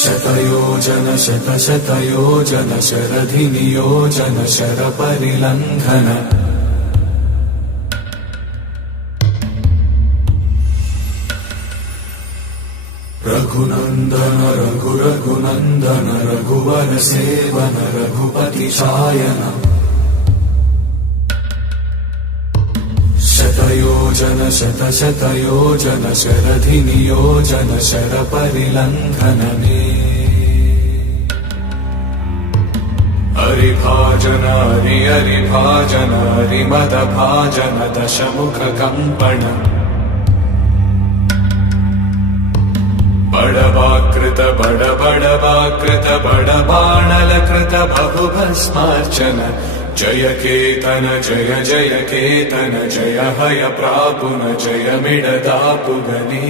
शतयोजन शतशतयोजन शरधिनियोजन शरपरिलङ्घन रघुनन्दन रघुरघुनन्दन रघुवर सेवन रघुपति शायन शतयोजन शतशतयोजन शरधिनियोजन शरपरिलङ्घनने हरिभाजन हरिभाजन हरिमदभाजन दशमुखकम्पण बडवाकृत बडबडवाकृत बडबाणलकृत बहुभस्मार्चन जय केतन जय जय केतन जय हय प्रापुन जय मिडदापुगने।